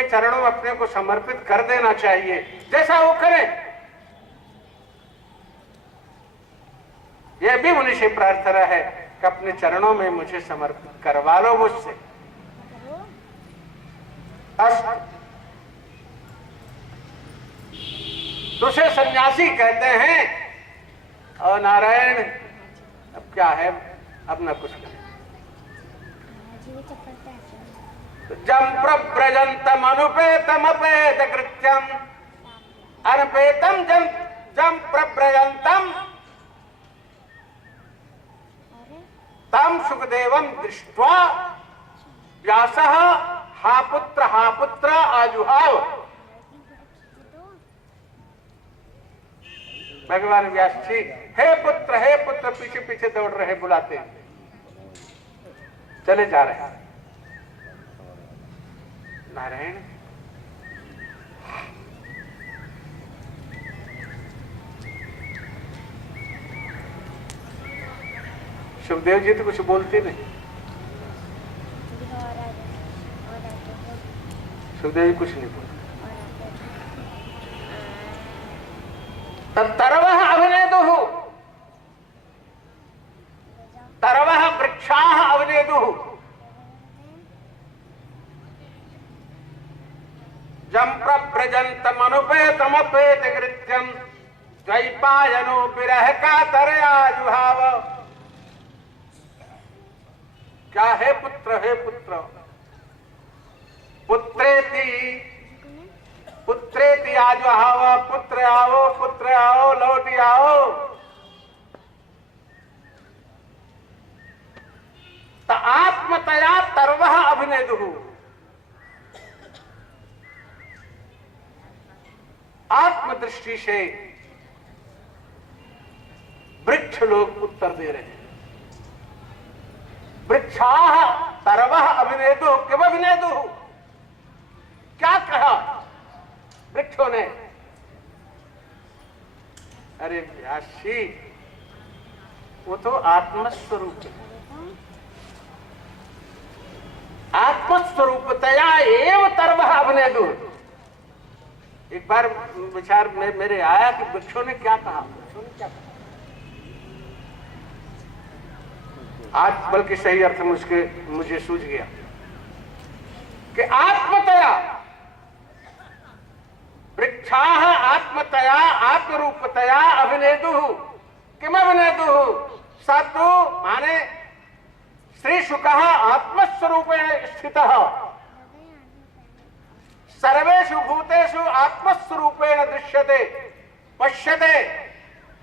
उनके चरणों में अपने को समर्पित कर देना चाहिए, जैसा वो करें। यह भी मुनि से प्रार्थना है कि अपने चरणों में मुझे समर्पित करवा लो मुझसे। दूसरे सन्यासी कहते हैं और नारायण अब क्या है, अब न कुछ करें। जम प्रव्रजंतम अनुपेतम अपेत कृत्यम अनपेतम जम प्रव्रजंतम तम सुखदेवम दृष्ट्वा व्यासः हा पुत्र आजुहाव। भगवान व्यास जी हे पुत्र पीछे पीछे दौड़ रहे, बुलाते चले जा रहे हैं। नारायण सुखदेव जी तो कुछ बोलते नहीं, सुखदेव जी कुछ नहीं बोलते। तरवः अभिनेदुः, तरवः वृक्षाः अभिनेदुः, जं प्रव्रजन्तमनुपेतमपेत कृत्यं द्वैपायनो विरह कातरया जुहाव। क्या है पुत्र पुत्रेति आजुहाव, पुत्र आओ लौट आओ। त आत्मतया तरवः अभिनेदुः, आत्मदृष्टि से वृक्ष लोग उत्तर दे रहे हैं। वृक्षाः तरवः अभिनेदुः, किम अभिनेदुः, क्या कहा वृक्षों ने? अरे व्यासी वो तो आत्मस्वरूप है, आत्मस्वरूपतया एव तरवः अभिनेदुः। एक बार विचार में मेरे आया कि वृक्षों ने क्या कहा, आज बल्कि सही अर्थ में मुझे सूझ गया कि आत्मतया वृक्षाः आत्मतया आत्मरूपतया अभिनेदुः, किम अभिनेदुः, सतु माने श्री शुकः आत्मस्वरूपेण स्थितः, सर्वेषु भूतेषु आत्मस्वरूपेण दृश्यते पश्यते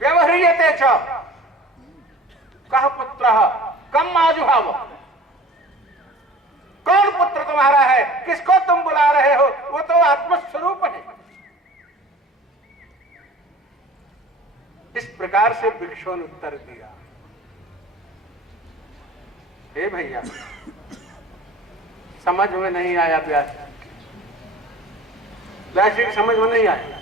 व्यवह्रियते च। कः पुत्रः कम आजुहाव, कौन पुत्र तुम्हारा है, किसको तुम बुला रहे हो, वो तो आत्मस्वरूप है। इस प्रकार से वृक्षों ने उत्तर दिया। हे भैया समझ में नहीं आया, व्यास जी समझ में नहीं आया।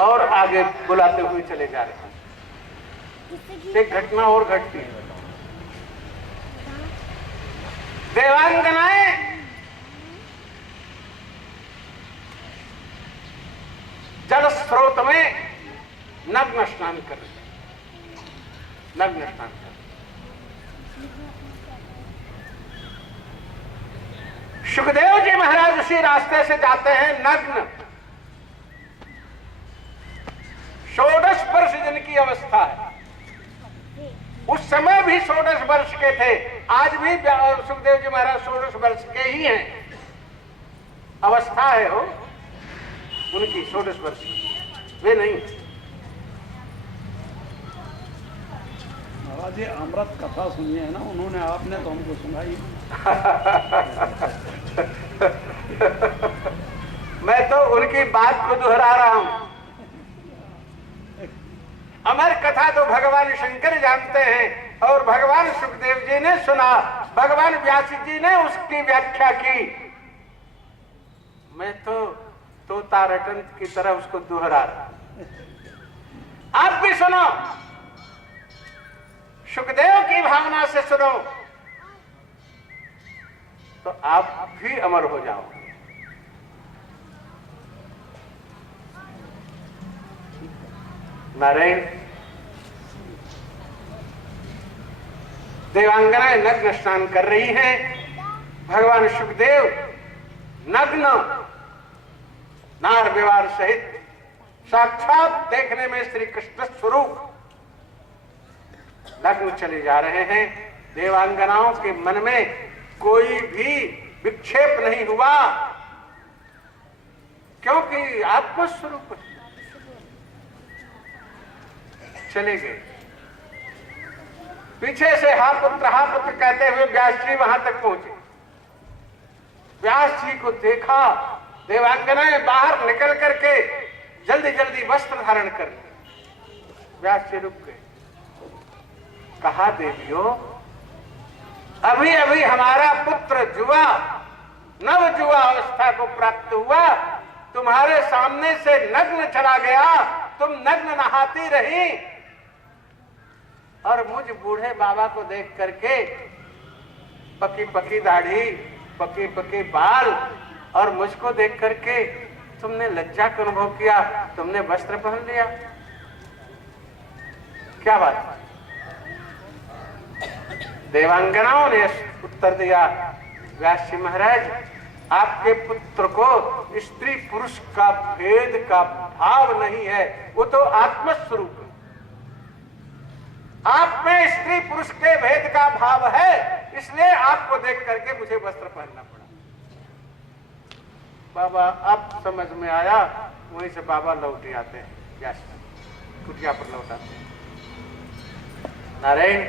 और आगे बुलाते हुए चले जा रहे हैं। एक घटना और घटती है। देवांगनाएं जल स्रोत में नग्न स्नान कर रहे, नग्न स्नान कर। सुखदेव जी महाराज उसी रास्ते से जाते हैं नग्न। षोडश वर्ष जिनकी अवस्था है, उस समय भी षोडश वर्ष के थे, आज भी सुखदेव जी महाराज षोडश वर्ष के ही हैं। अवस्था है हो उनकी षोडश वर्ष, वे नहीं। महाराज जी अमृत कथा सुनी है ना उन्होंने, आपने तो हमको सुनाई। मैं तो उनकी बात को दोहरा रहा हूं। अमर कथा तो भगवान शंकर जानते हैं और भगवान सुखदेव जी ने सुना, भगवान व्यास जी ने उसकी व्याख्या की। मैं तो तोता रटन की तरह उसको दोहरा रहा। आप भी सुनो, सुखदेव की भावना से सुनो। तो आप भी अमर हो जाओगे। नारायण, देवांगनाएं नग्न स्नान कर रही हैं। भगवान सुखदेव नग्न नार विवार सहित साक्षात देखने में श्री कृष्ण स्वरूप नग्न चले जा रहे हैं। देवांगनाओं के मन में कोई भी विक्षेप नहीं हुआ, क्योंकि आत्मस्वरूप चले गए। पीछे से हा पुत्र कहते हुए व्यास जी वहां तक पहुंचे। व्यास जी को देखा, देवांगनाएं बाहर निकल करके जल्दी जल्दी वस्त्र धारण कर लिए। व्यास जी रुक गए, कहा देवियों, अभी अभी हमारा पुत्र जुआ नव जुआ अवस्था को प्राप्त हुआ, तुम्हारे सामने से नग्न चला गया, तुम नग्न नहाती रही और मुझ बूढ़े बाबा को देख करके पकी पकी दाढ़ी, पके पके बाल और मुझको देख करके तुमने लज्जा का अनुभव किया, तुमने वस्त्र पहन लिया। क्या बात? देवांगनाओं ने उत्तर दिया, व्यास जी महाराज, आपके पुत्र को स्त्री पुरुष का भेद का भाव नहीं है, वो तो आत्मस्वरूप है। आप में स्त्री पुरुष के भेद का भाव है, इसलिए आपको देख करके मुझे वस्त्र पहनना पड़ा। बाबा अब समझ में आया, वहीं से बाबा लौट आते हैं, व्यास कुटिया पर लौट आते हैं। नारायण,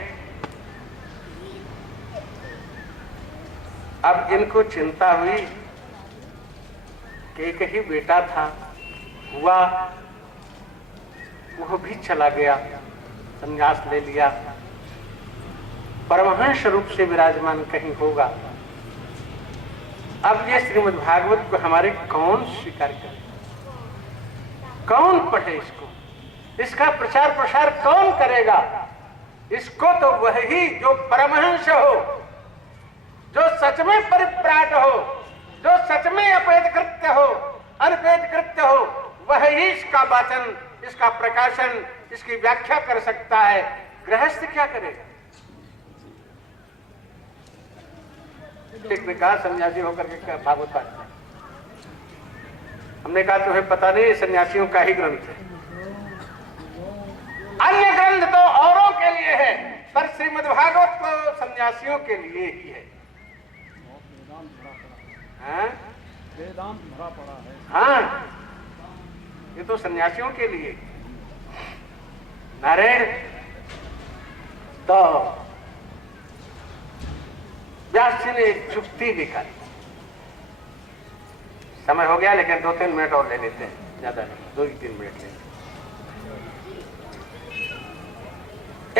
अब इनको चिंता हुई कि एक ही बेटा था, हुआ, वो भी चला गया, संन्यास ले लिया, परमहंस रूप से विराजमान कहीं होगा। अब ये श्रीमद् भागवत को हमारे कौन स्वीकार करे, कौन पढ़े इसको, इसका प्रचार प्रसार कौन करेगा? इसको तो वही जो परमहंस हो, जो सच में परिप्राट हो, जो सच में अपेद कृत्य हो, अनपेद कृत्य हो, वही इसका वाचन, इसका प्रकाशन, इसकी व्याख्या कर सकता है। गृहस्थ क्या करेगा? एक ने कहा सन्यासी होकर के भागवत पाठ, हमने कहा तुम्हें पता नहीं, सन्यासियों का ही ग्रंथ है, अन्य ग्रंथ तो औरों के लिए है, पर श्रीमद् भागवत तो सन्यासियों के लिए ही है। वेदांत भरा पड़ा है। हाँ, ये तो सन्यासियों के लिए। नारायण, तो व्यास जी ने एक जुक्ति निकाली। समय हो गया, लेकिन 2-3 मिनट और ले लेते हैं, ज्यादा नहीं, 2-3 मिनट लेते।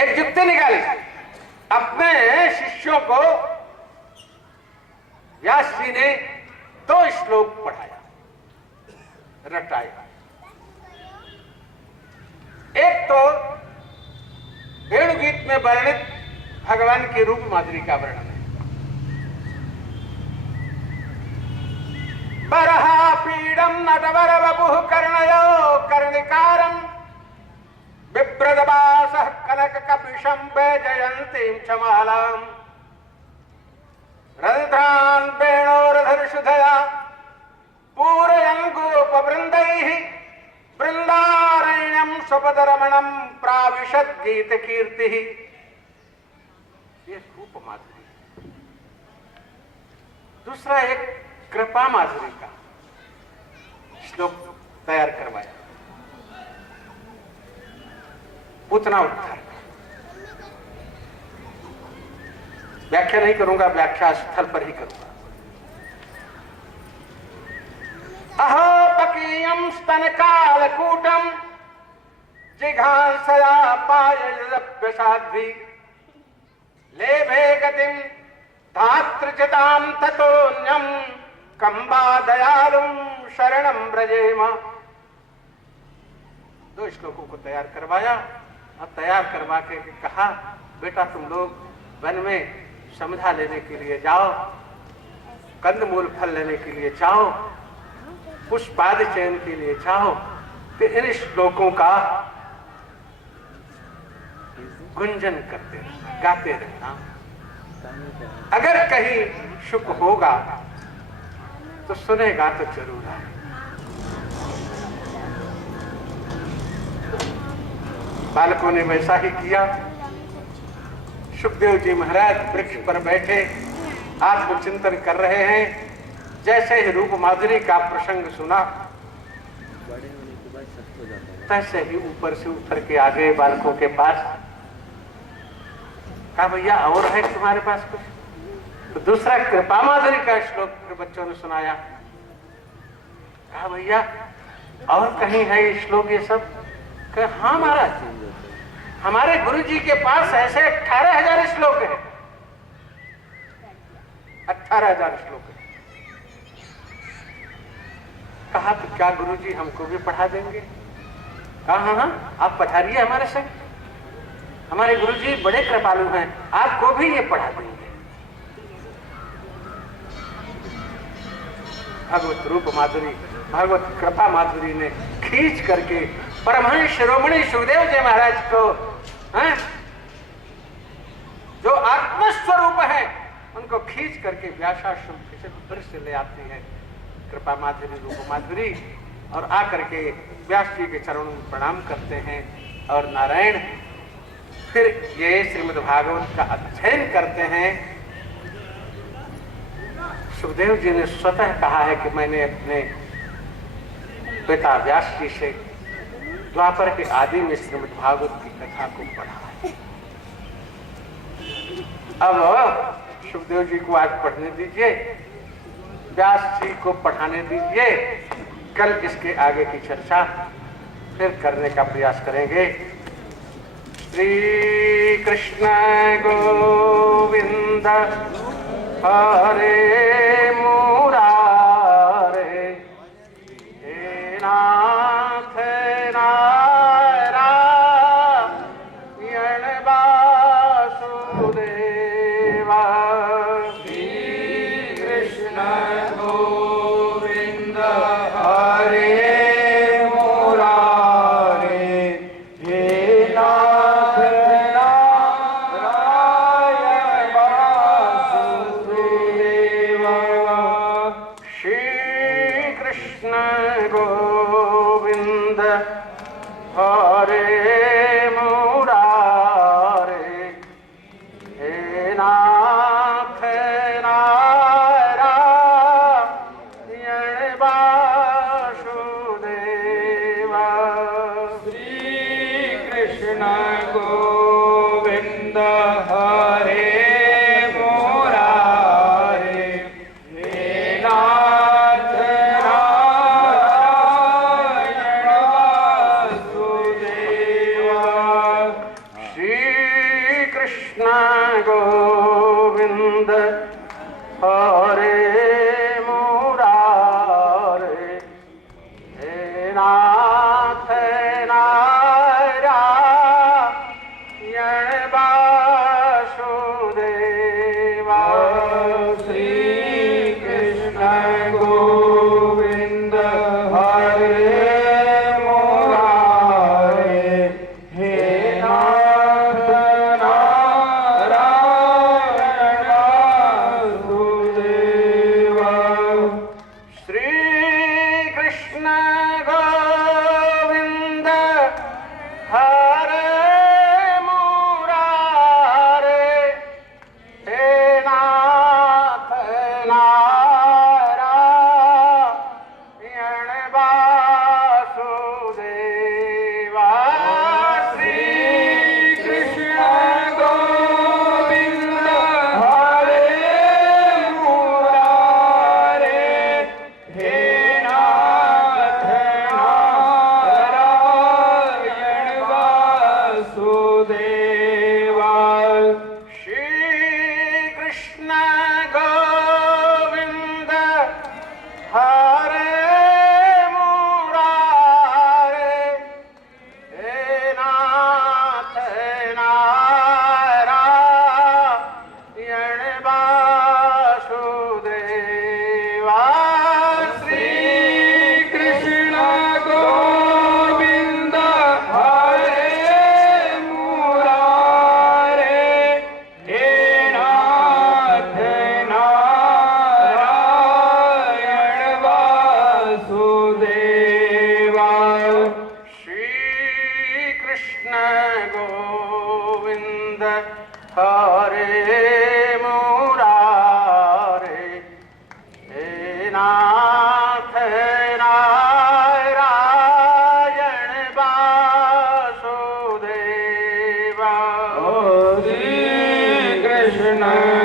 एक जुक्ति निकाली, अपने शिष्यों को व्यास जी ने 2 श्लोक पढ़ाया, रटाया। एक तो वेणु गीत में वर्णित भगवान की रूप माधुरी का वर्णन है। बरहा पीडम नटवर वपुः कर्णयो कर्णिकारम बिभ्रदवासः कनक कपिशं वैजयन्तीं च मालाम् रन्ध्रान् वेणोरधर्षुधया पूरयन् गोपवृन्दैः वृन्दारण्यं स्वपदरमणं प्राविशत् गीतकीर्तिः। ये रूप माधुरी। दूसरा एक कृपा माधुरी का श्लोक तैयार करवाया, पूतना उद्धार का। व्याख्या नहीं करूंगा, व्याख्या स्थल पर ही करूंगा। अहो पकीयं स्तन कालकूटं जिघांसया पाययदप्यसाध्वी लेभे गतिं धातृजतां ततोऽन्यं कंबा दयालुं शरणं व्रजेम। 2 श्लोकों को तैयार करवाया और तैयार करवा के कहा, बेटा तुम लोग वन में समझा लेने के लिए जाओ, कंदमूल फल लेने के लिए चाहो, पुष्पादि चयन के लिए चाहो, तो इन श्लोकों का गुंजन करते रहना, गाते रहना। अगर कहीं सुख होगा तो सुनेगा तो जरूर है। बालकों ने वैसा ही किया। सुखदेव जी महाराज वृक्ष पर बैठे आत्मचिंतन कर रहे हैं। जैसे ही रूप माधुरी का प्रसंग सुना, तैसे ही ऊपर से उतर के आ गए बालकों के पास। कहा भैया और है तुम्हारे पास कुछ? तो दूसरा कृपा माधुरी का श्लोक फिर बच्चों ने सुनाया। कहा भैया और कहीं है ये श्लोक ये सब? कहा हाँ महाराज, हमारे गुरु जी के पास ऐसे 18,000 श्लोक है। 18,000 श्लोक है। कहा तो क्या गुरु जी हमको भी पढ़ा देंगे? कहा हाँ हाँ आप पधारिए हमारे संग, हमारे गुरु जी बड़े कृपालु हैं, आपको भी ये पढ़ा देंगे। भगवत रूप माधुरी, भगवत कृपा माधुरी ने खींच करके परमहंस शिरोमणि सुखदेव जी महाराज को, जो आत्मस्वरूप है, उनको खींच करके व्यासाश्रम से फिर से ले आती है कृपा माधुरी, रूप माधुरी, और आकर के व्यास जी के चरणों में प्रणाम करते हैं। और नारायण फिर ये श्रीमद् भागवत का अध्ययन करते हैं। सुखदेव जी ने स्वतः कहा है कि मैंने अपने पिता व्यास जी से द्वापर के आदि में श्रीमद् भागवत की कथा को पढ़ा है। अब सुखदेव जी को आज पढ़ने दीजिए, व्यास जी को पढ़ाने दीजिए। कल इसके आगे की चर्चा फिर करने का प्रयास करेंगे। श्री कृष्ण गोविंद हरे मुरारे, हे नाथ नारायण वासुदेवा। श्री कृष्ण गोविंद हरे Hare नाथ नारायण वासुदेवा। श्री कृष्ण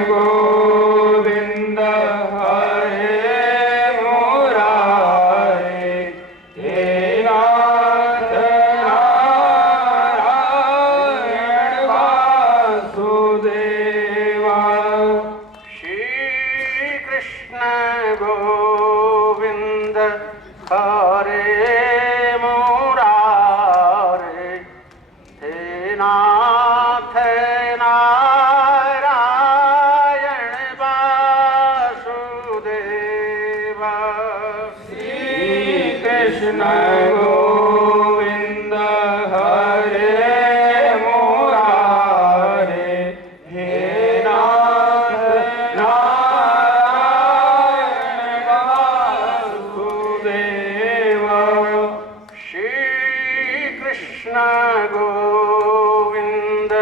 गोविंद हरे मुरारे, हे नाथ नारायण वासुदेवा। श्री कृष्ण गोविंद हरे मुरारे, हे नाथ नारायण वासुदेवा। श्री कृष्ण गोविंद हरे मुरारे, हे नाथ नारायण वासुदेवा। श्री कृष्ण गोविंद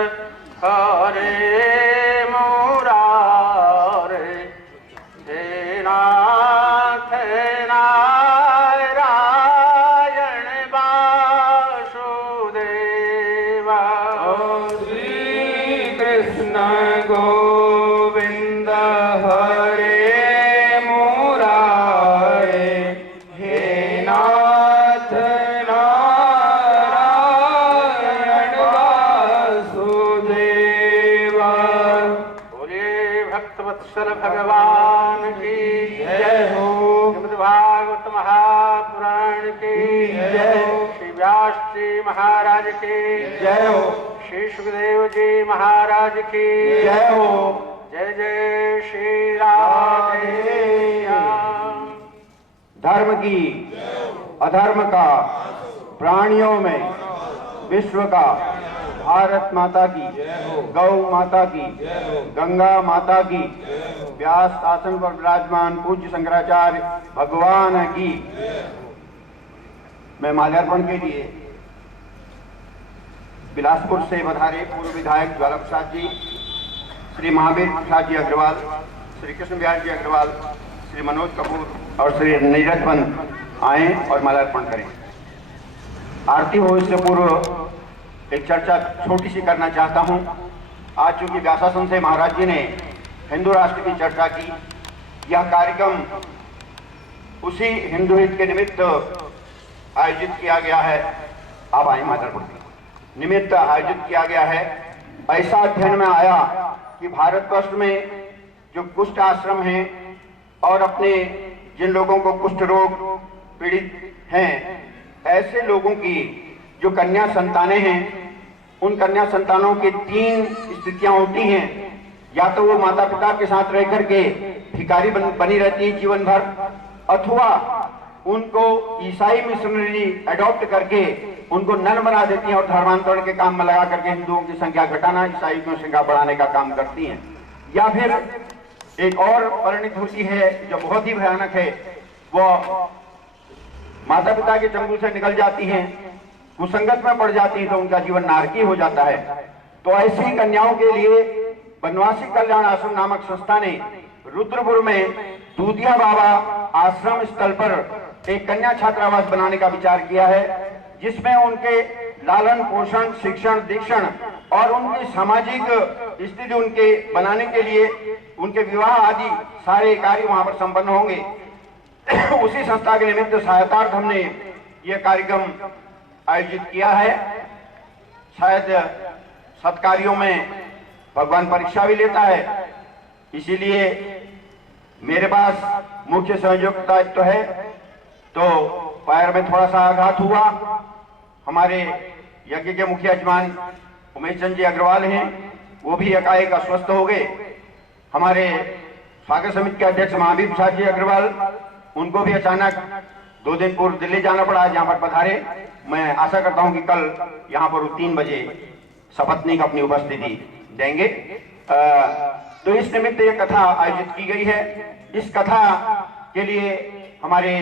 हरे मुरारे, हे नाथ नारायण वासुदेवा। श्री कृष्ण गोविंद हरे मुरारे, हे नाथ नारायण वासुदेवा। बोलिए भक्तवत्सल भगवान की जय हो। श्रीमद् भागवत महापुराण की जय हो। श्री व्यास जी महाराज की जय हो। श्री सुखदेव जी महाराज की जय हो। जय जय श्री राधे श्याम। धर्म की, अधर्म का, प्राणियों में, विश्व का, भारत माता की, गौ माता की, गंगा माता की, व्यास आसन पर विराजमान पूज्य शंकराचार्य भगवान की। मैं माल्यार्पण के लिए बिलासपुर से पधारे पूर्व विधायक ज्वाला प्रसाद जी, श्री महावीर प्रसाद जी अग्रवाल, श्री कृष्ण बिहार जी अग्रवाल, श्री मनोज कपूर और श्री नीरज पंत आए और माल्यार्पण करें। आरती हो इससे पूर्व एक चर्चा छोटी सी करना चाहता हूं। आज चूंकि व्यासासन से महाराज जी ने हिंदू राष्ट्र की चर्चा की, यह कार्यक्रम उसी हिंदू हित के निमित्त आयोजित किया गया है। आप आए माल्यार्पण निमित्त आयोजित किया गया है। ऐसा अध्ययन में आया कि भारतवर्ष में जो कुष्ठ आश्रम हैं और अपने जिन लोगों को कुष्ठ रोग पीड़ित हैं, ऐसे लोगों की जो कन्या संतानें हैं, उन कन्या संतानों की 3 स्थितियां होती हैं। या तो वो माता पिता के साथ रह करके भिखारी बनी रहती है जीवन भर, अथवा उनको ईसाई मिशनरी अडॉप्ट करके उनको नन बना देती हैं और धर्मांतरण के काम में लगा करके हिंदुओं की संख्या घटाना, ईसाई की संख्या बढ़ाने का काम करती हैं। या फिर एक और परिणति होती है जो बहुत ही भयानक है, वो माता पिता के चंगुल से निकल जाती हैं, कुसंगत में पड़ जाती है तो उनका जीवन नारकी हो जाता है। तो ऐसी कन्याओं के लिए वनवासी कल्याण आश्रम नामक संस्था ने रुद्रपुर में दूधिया बाबा आश्रम स्थल पर एक कन्या छात्रावास बनाने का विचार किया है, जिसमें उनके लालन पोषण, शिक्षण, दीक्षण और उनकी सामाजिक स्थिति उनके बनाने के लिए उनके विवाह आदि सारे कार्य वहां पर संपन्न होंगे। उसी संस्था के निमित्त सहायतार्थ हमने यह कार्यक्रम आयोजित किया है। शायद सत्कार्यों में भगवान परीक्षा भी लेता है, इसीलिए मेरे पास मुख्य सहयोग दायित्व है। तो पैर में थोड़ा सा आघात हुआ। हमारे यज्ञ के मुख्य यजमान उमेश चंद जी अग्रवाल हैं, वो भी एकाएक अस्वस्थ हो गए। हमारे स्वागत समिति के अध्यक्ष महावीर प्रसाद जी अग्रवाल, उनको भी अचानक 2 दिन पूर्व दिल्ली जाना पड़ा, आज यहाँ पर पधारे। मैं आशा करता हूँ कि कल यहाँ पर 3 बजे सपत्नीक अपनी उपस्थिति देंगे। तो इस निमित्त ये कथा आयोजित की गई है। इस कथा के लिए हमारे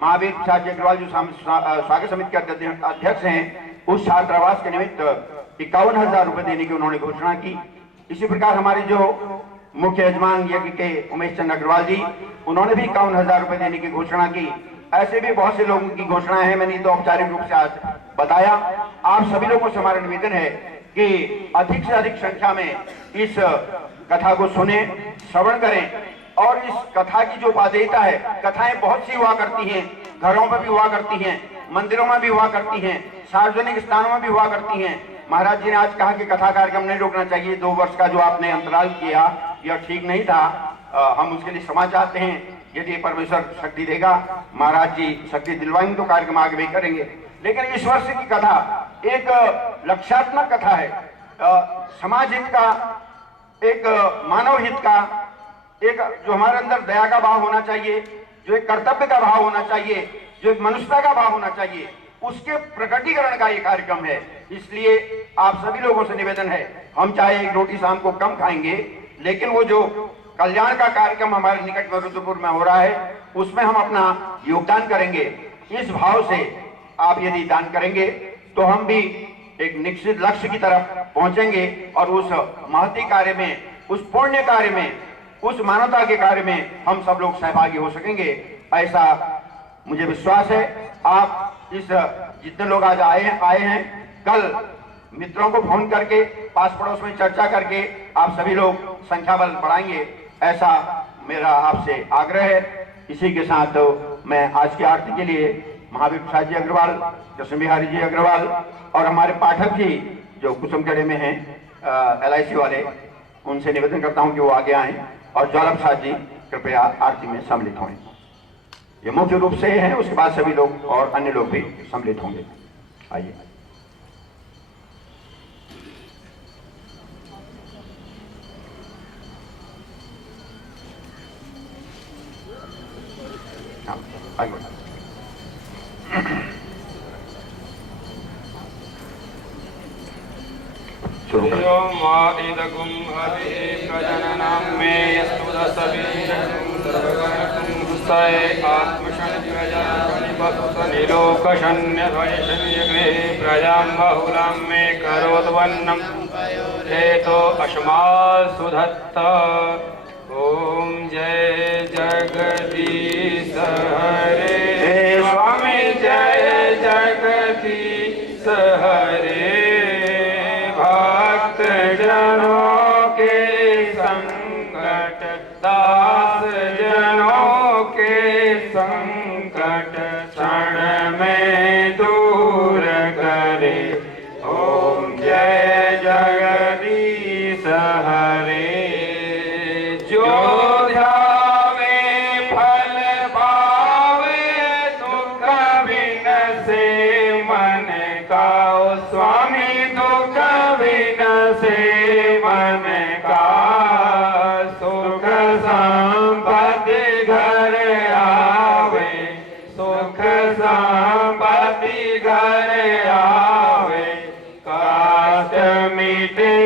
महावीर प्रसाद जी अग्रवाल जो स्वागत समिति के अध्यक्ष हैं, उस छात्रावास के निमित्त 51,000 रुपए देने की उन्होंने घोषणा की। इसी प्रकार हमारे जो मुख्य यजमान यज्ञ के उमेश चंद्र अग्रवाल जी, उन्होंने भी 51,000 रुपए देने की घोषणा की। ऐसे भी बहुत से लोगों की घोषणाएं हैं, मैंने तो औपचारिक रूप से आज बताया। आप सभी लोगों से हमारा निवेदन है कि अधिक से अधिक संख्या में इस कथा को सुने, श्रवण करें। और इस कथा की जो उपादेयता है, कथाएं बहुत सी हुआ करती हैं, घरों पर भी हुआ करती हैं, मंदिरों में भी हुआ करती हैं, सार्वजनिक स्थानों में भी हुआ करती हैं। महाराज जी ने आज कहा कि कथा कार्यक्रम नहीं रोकना चाहिए। 2 वर्ष का जो आपने अंतराल किया यह ठीक नहीं था। हम उसके लिए क्षमा चाहते हैं। यदि परमेश्वर शक्ति देगा, महाराज जी शक्ति दिलवाएंगे तो कार्यक्रम आगे भी करेंगे। लेकिन इस वर्ष की कथा एक लक्ष्यात्मक कथा है, समाज हित का, एक मानव हित का, एक जो हमारे अंदर दया का भाव होना चाहिए, जो एक कर्तव्य का भाव होना चाहिए, जो एक मनुष्यता का भाव होना चाहिए, उसके प्रकटीकरण का ये कार्यक्रम है। इसलिए आप सभी लोगों से निवेदन है, हम चाहे एक रोटी शाम को कम खाएंगे, लेकिन वो जो कल्याण का कार्यक्रम हमारे निकट में रुद्रपुर में हो रहा है, उसमें हम अपना योगदान करेंगे। इस भाव से आप यदि दान करेंगे तो हम भी एक निश्चित लक्ष्य की तरफ पहुंचेंगे और उस महती कार्य में, उस पुण्य कार्य में, उस मानवता के कार्य में हम सब लोग सहभागी हो सकेंगे, ऐसा मुझे विश्वास है। आप इस जितने लोग आज आए हैं, कल मित्रों को फोन करके, पास पड़ोस में चर्चा करके आप सभी लोग संख्या बल बढ़ाएंगे, ऐसा मेरा आपसे आग्रह है। इसी के साथ मैं आज की आरती के लिए महावीर प्रसाद जी अग्रवाल, कृष्ण बिहारी जी अग्रवाल और हमारे पाठक जी जो कुसुमखेड़े में हैं LIC वाले, उनसे निवेदन करता हूं कि वो आगे आएं और ज्वाला प्रसाद जी कृपया आरती में सम्मिलित हों। ये मुख्य रूप से हैं, उसके बाद सभी लोग और अन्य लोग भी सम्मिलित होंगे। आइए। आइए। प्रजां बहुलां मे करोद्वन्नं हेतो अश्मासुधत्त। ओम जय जगदीश हरे स्वामी, जय जगदीश हरे। भक्त जनों के संकट, दास जनों के संकट क्षण में दूर करे। ओम जय जगदीश हरे। जो ध्यावे फल पावे, दुख बिनसे मन का। ओ स्वामी दुख बिनसे मन का। सुख संपत्ति घर आवे, सुख संपत्ति घर आवे। कष्ट मिटे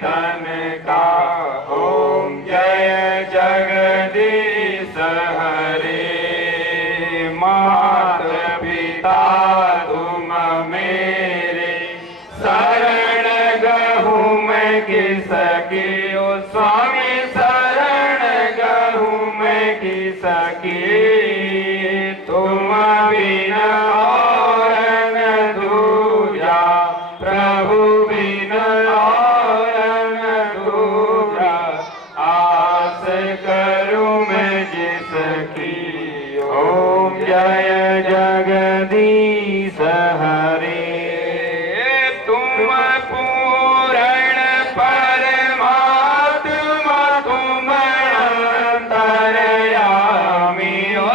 तन का। ओम जय जगदीश हरे। मात पिता तुम मेरे, शरण गहूँ मैं किसकी। ओ स्वामी शरण गहूँ मैं किसकी। तुम बिना और न दूजा, प्रभु बिना और न दूजा। आस करूं मैं जिसकी। ओम जय जगदीश हरे। तुम पूर्ण परमात्मा, तुम अंतर्यामी। ओ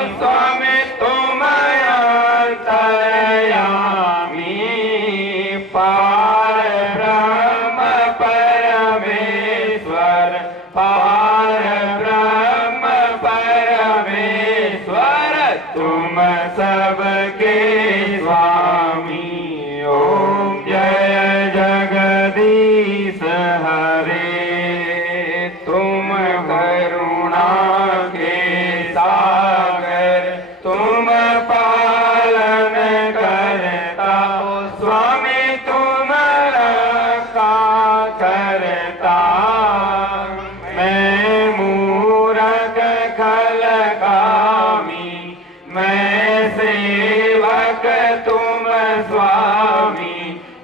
सखल कामी, मैं सेवक तुम स्वामी,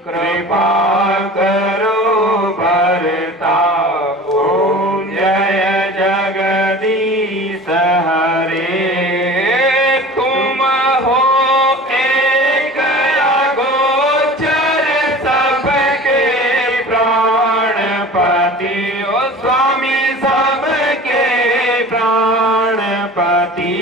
कृपा करो भरता। ओम जय जगदीश हरे। तुम हो एक अगोचर सबके प्राणपति, ओ स्वामी सबके प्राणपति।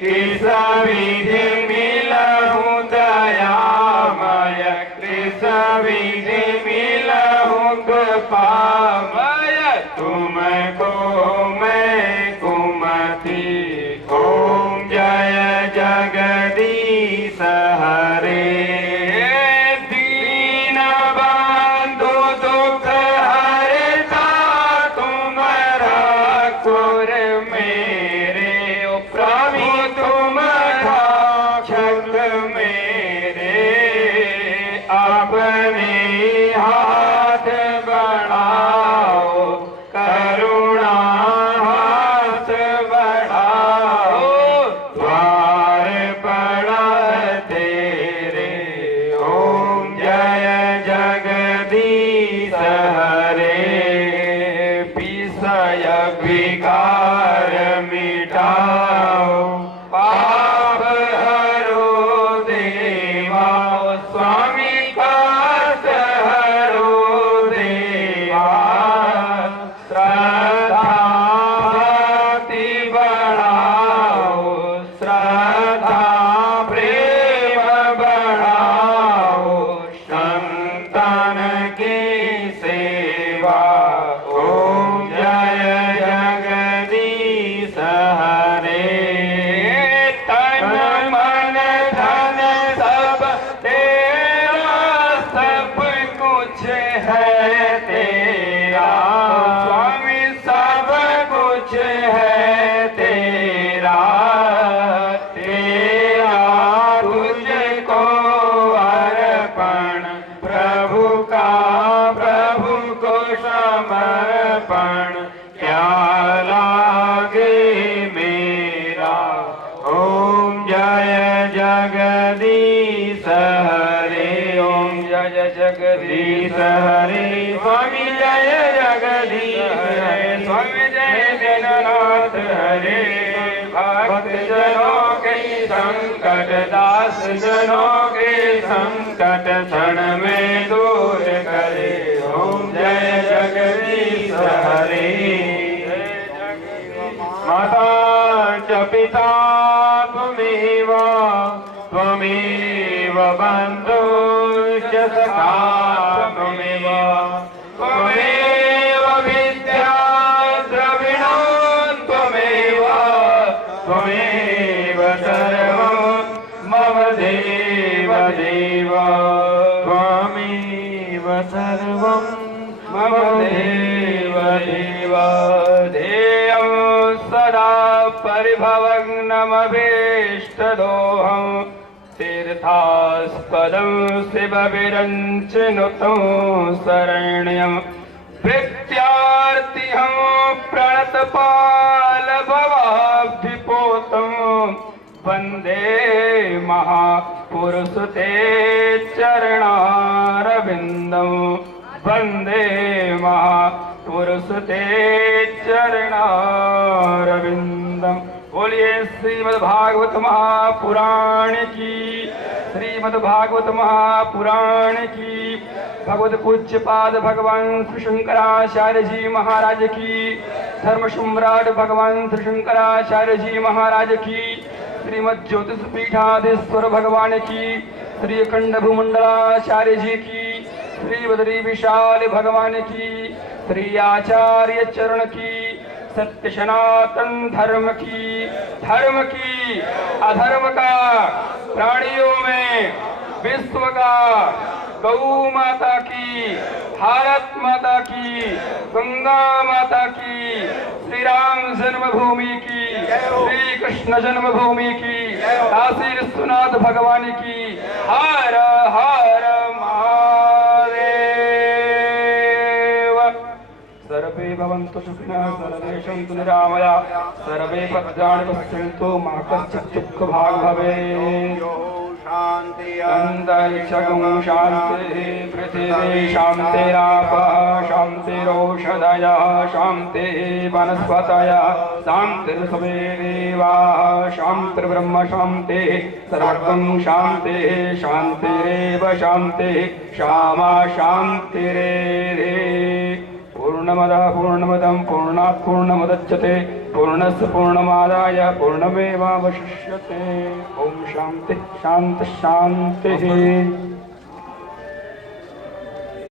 किस विधि मिलहु दयामय, किस विधि मिलहु कृपामय, तुमको मैं कुमति। ओम जय जगदीश हरे। दीन बंधु दुख हरता, तुम रघुर मेरे। ओ प्रभु तुम रक्षक मेरे, अपने हाथ बढ़ाओ, करुणा हाथ बढ़ाओ। द्वार पड़ा तेरे, ओम जय जगदीश हरे। विषय विकार मिटाओ, पाप हरो देवा। स्वामी पाप हरो देवा। श्रद्धा भक्ति बढ़ाओ, श्रद्धा प्रेम बढ़ाओ, संतन की सेवा। ओम जय जगदीश हरे। तन मन धन सब तेरा, सब कुछ है तेरा। स्वामी सब कुछ है तेरा, तेरा तुझको अर्पण। प्रभु का प्रभु को समर्पण, क्या लागे मेरा। ओम जय जगदीश हरे। ओम जय जगदीश हरे। स्वामी जय जगदीश हरे। स्वामी जय दीननाथ हरे। भक्त जनों के संकट, दास जनों के संकट, क्षण में दूर करे। ओम जय जगदीश हरे। माता च पिता त्वमेव, त्वमेव बन्धुश्च सखा त्वमेव, त्वमेव विद्या द्रविणं त्वमेव, त्वमेव सर्वं मम देव देव, त्वमेव सर्वं मम देव देव। ध्येयं सदा परिभवग्नमभीष्टदोहं, तीर्थास्पदं शिवविरञ्चिनुतं शरण्यं। प्रत्यार्तिहं प्रणतपालभवाब्धिपोतं, वन्दे महापुरुष ते चरणारविन्दं, वन्दे महापुरुष ते चरणारविन्दम्। बोलिए श्रीमद्भागवत महापुराण की, श्रीमद्भागवत महापुराण की। भगवत पूज्य पाद भगवान श्री शंकराचार्य जी महाराज की, धर्म सम्राट भगवान श्री शंकराचार्य जी महाराज की, श्रीमद ज्योतिष पीठाधीश्वर भगवान की, श्री अखंड भूमंडलाचार्य जी की, श्री बद्री विशाल भगवान की, श्री आचार्य चरण की, सत्य सनातन धर्म की, अधर्म का, प्राणियों में, विश्व का, गौ माता की, भारत माता की, गंगा माता की, श्री राम जन्मभूमि की, श्री कृष्ण जन्मभूमि की, काशी विश्वनाथ भगवान की। हर हर महादेव। सर्वे भवन्तु सुखिनः सर्वे सन्तु निरामया सर्वे भद्राणि पश्यन्तु मा कश्चित् दुःखभाग् भवेत् अन्तरिक्षगं शान्तिः पृथिवी शान्तिरापः शान्तिरौषधयः शान्तिः वनस्पतयः शान्तिर्सर्वे देवाः शान्तिर्ब्रह्म शान्तिः सर्वं शान्तिः शान्तिरेव शान्तिः श्यामा शान्तिरेधि पूर्णमदः पूर्णमदं पूर्णात् पूर्णमुदच्यते पूर्णस्य पूर्णमादाय पूर्णमेवावशिष्यते। ओम शांति शांति शांति।